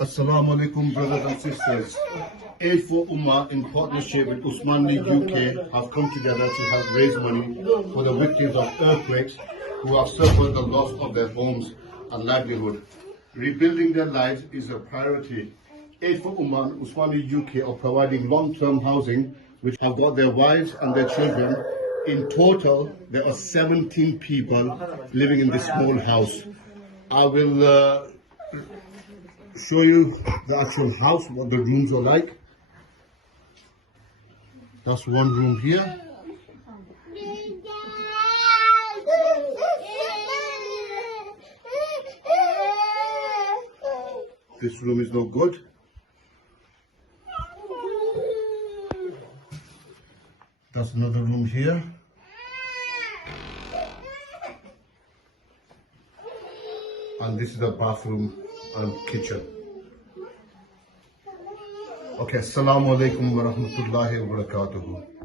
Assalamu alaikum, brothers and sisters. Aid for Ummah in partnership with Osmanli UK have come together to help raise money for the victims of earthquakes who have suffered the loss of their homes and livelihood. Rebuilding their lives is a priority. Aid for Ummah and Osmanli UK are providing long-term housing which have got their wives and their children. In total, there are 17 people living in this small house. I will show you the actual house, what the rooms are like. That's one room here. This room is no good. That's another room here. And this is the bathroom and kitchen. Okay, assalamu alaikum wa rahmatullahi wa barakatuhu.